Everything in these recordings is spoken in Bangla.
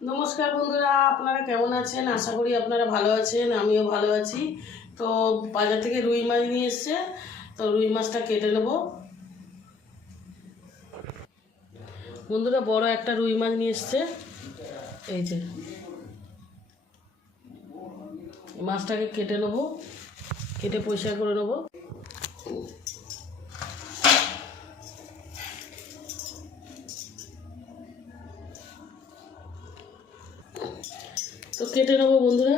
নমস্কার বন্ধুরা, আপনারা কেমন আছেন? আশা করি আপনারা ভালো আছেন, আমিও ভালো আছি। তো বাজার থেকে রুই মাছ নিয়ে এসছে, তো রুই মাছটা কেটে নেব। বন্ধুরা, বড় একটা রুই মাছ নিয়ে এসছে, এই যে মাছটাকে কেটে নেব, কেটে পরিষ্কার করে নেব। তো কেটে নেব বন্ধুরা।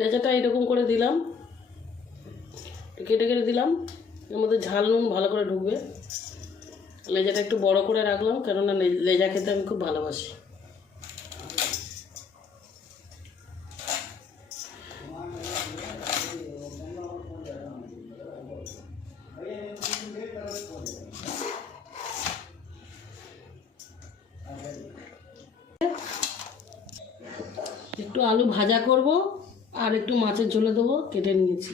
লেজাটা এরকম করে দিলাম, কেটে কেটে দিলাম। এর মধ্যে ঝাল নুন ভালো করে ঢুকবে। লেজাটা একটু বড় করে রাখলাম, কেননা লেজা খেতে আমি খুব ভালোবাসি। একটু আলু ভাজা করব আর একটু মাছের ঝোলে দেবো, কেটে নিয়েছি।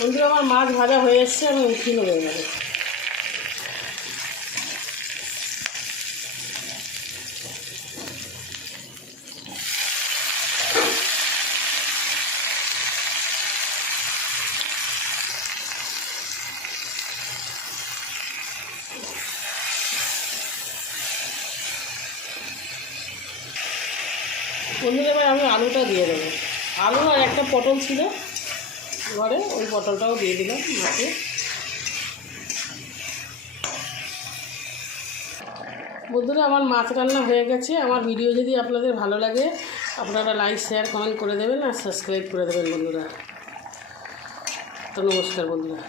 বন্ধুরা, আমার মাছ ভাজা হয়ে এসছে, আমি উঠিয়ে নেবো এবারে। বন্ধুরা, এবার আমি আলুটা দিয়ে দেবো। আলু আর একটা পটল ছিল ঘরে, ওই পটলটাও দিয়ে দিলাম মাছে। বন্ধুরা, আমার মাছ রান্না হয়ে গেছে। আমার ভিডিও যদি আপনাদের ভালো লাগে, আপনারা লাইক, শেয়ার, কমেন্ট করে দেবেন আর সাবস্ক্রাইব করে দেবেন বন্ধুরা। তো নমস্কার বন্ধুরা।